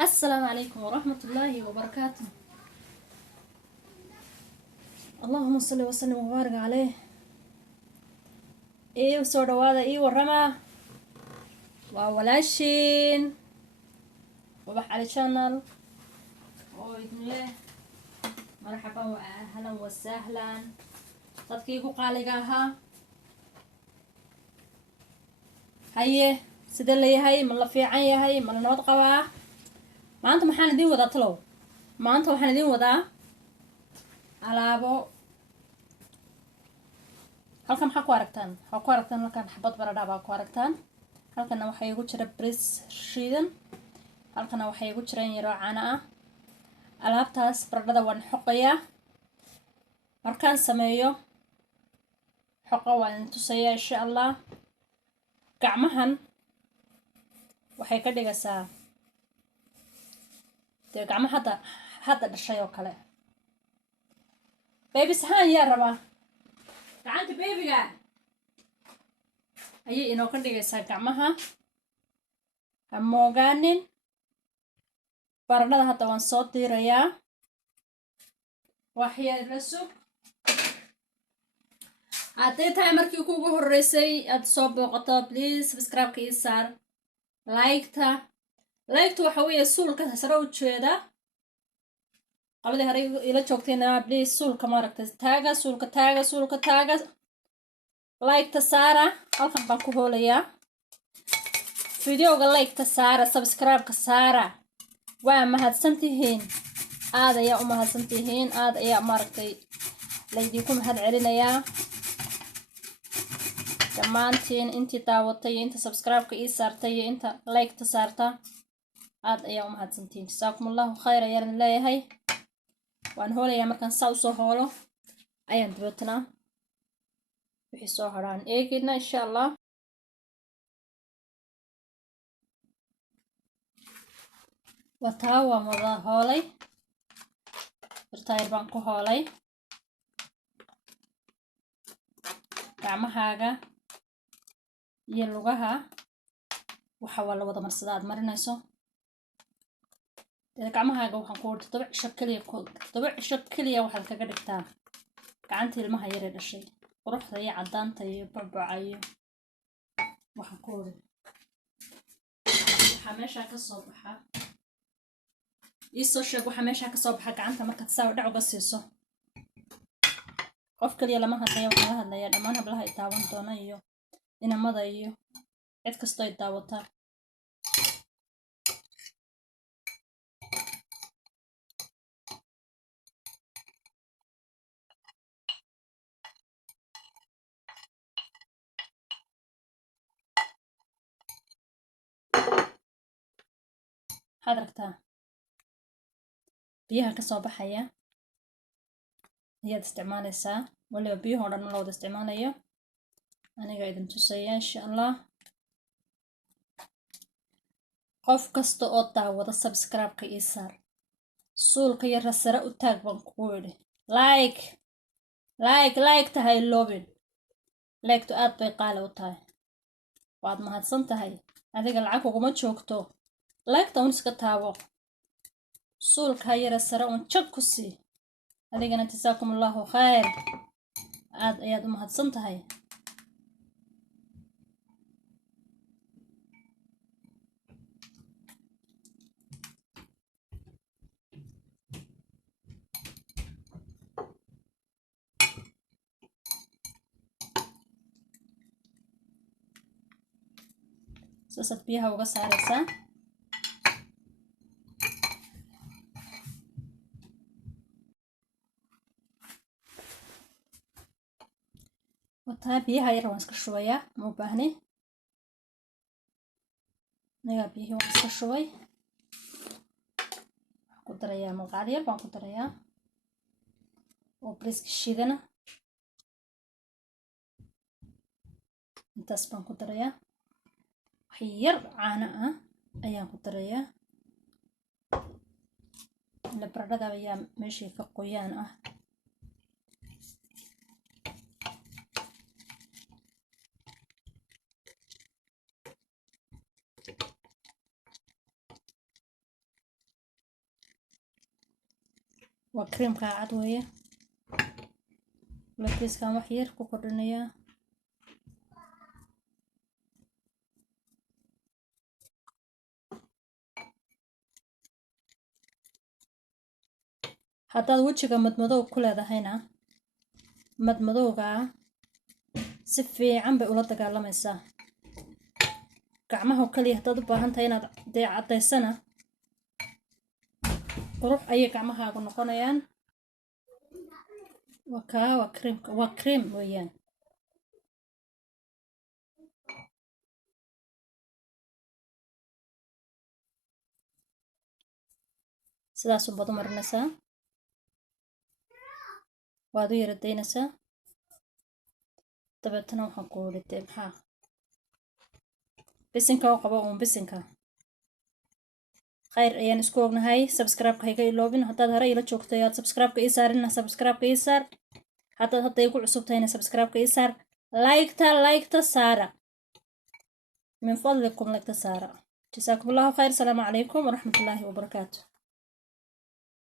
السلام عليكم ورحمة الله وبركاته. اللهم صل وسلم وبارك عليه. ايه وسو دواada ii warama waa walaashiin Ubax Ali Channel oo idin leh marxaban wa ahlan wa sahlan dadkii ugu qaaliga ahaa. haye sida leeyahay ma la fiican yahay ma la nabad qabaa. maanta maxaan idin wadaa talow maanta waxaan idin wadaa alaabo. halkan maxaa ku aragtaan halkan xabad baradha baa ku aragtaan. halkana waxaa igu jira bris shiidan. halkana waxaa igu jira yaro caano ah. alaabtaas baradhada waan xoqayaa. markaan sameeyo xoqo waan tusayaa insha allah. gacmahan waxay ka dhigaysaa dee gacmo hadda dhashay oo kale. baby sahaan yaa rabaa gacanta beebiga ayay inoo ka dhigaysaa gacmaha. ha moogaanin. baradhada hadda waan soo diirayaa. waxyaal la sug. hadday tahay markii kuugu horreysay aad soo booqato please subscribe-ka ii saar. like-ta waxa weeye suulka sare u jeeda. qoladii hore ila joogtayna please suulka maaragtay suulka taaga like-ta saara. halkan baan ku hoolayaa videoga. like-ta saara, subscribe-ka saara. waa mahadsantihiin. aad ayaa u mahadsantihiin. aad ayaa maaragtay laydinku mahad celinayaa dhammaantiin intii daawatay iyo inta subscribe-ka ii saartay iyo inta like-ta saarta. aad ayaa u mahadsantihiin. jasaakumullahu khayr ayaan leeyahay. waan hoolayaa. markaan saa usoo hoolo ayaan dabeetnaa wixii soo haraan eegayna insha allah. wataa waan wada hoolay. birtaayar baan ku hoolay. gacmahaaga iyo lugaha waxa waa la wada marsada aad marinayso. dee gacmahaaga waxaan ku wada 7 cisho keliya waxaad kaga dhigtaa gacanta ilmaha yaree dhashay. quruxda iyo caddaanta iyo barbaca iyo waxaan ku wada waxaa meeshaa ka soo baxa. iisoo sheeg waxaa meeshaa ka soo baxa gacanta markaad saa dhac uga siiso. qof kaliya lama hadlaya. waxaan la hadlayaa dhammaan hablaha ay daawan doona iyo inamada iyo cid kastoo ay daawataa. waxaad aragtaa biyaha ka soo baxaya ayaad isticmaalaysaa. waliba biyahoo dhan ma la wada isticmaalayo. aniga idin tusaya insha allah. qof kasta oo daawada subscribe-ka ii saar. suulka yara sare u taag baan kugu idhi. like tahay loobin. like-tu aad bay qaali u tahay. waad mahadsan tahay. adiga lacag kuguma joogto. like-ta un iska taabo. suulka yara sare un jag ku sii. adigana jasaakumullahu khayr. aad ayaad u mahadsan tahay. saasaad biyaha uga saaraysaa. wataa biyaha yar waan iska shubayaa. ma u baahni. anigaa biyihii waan iska shubay. waxaan ku darayaa malqacad yar baan ku darayaa oo briska shiidana. intaas baan ku darayaa. wax yar caano ah ayaan ku darayaa. ila baradhada ayaa meeshii ka qoyaan ah. وكريم كعاد وهي لبريس كان وحير كوكورنيا حتى وجهك مدمدو كل هذا هنا مدمدوغا سفي عم بقول دقالميسا gacmaha kaliya hadaad u baahan tahay inaad dee cadaysana qurux ayay gacmahaagu noqonayaan waa cream weeyaan sidaas unbaad u marinaysaa waad u yaradaynaysaa dabeetana waxaan ku wulidee maxaa bisinka oo qabo uun bisinka khayr ayaan isku ognahay subscribe-ka hayga iloobin haddaad hore ila joogtay aad subscribe-ka ii saarina subscribe-ka ii saar haddaad hadda igu cusub tahayna subscribe-ka ii saar like-ta saara min fadlikum like-ta saara jasaakum allahu khayr asalaamu calaykum waraxmatullaahi wabarakaatu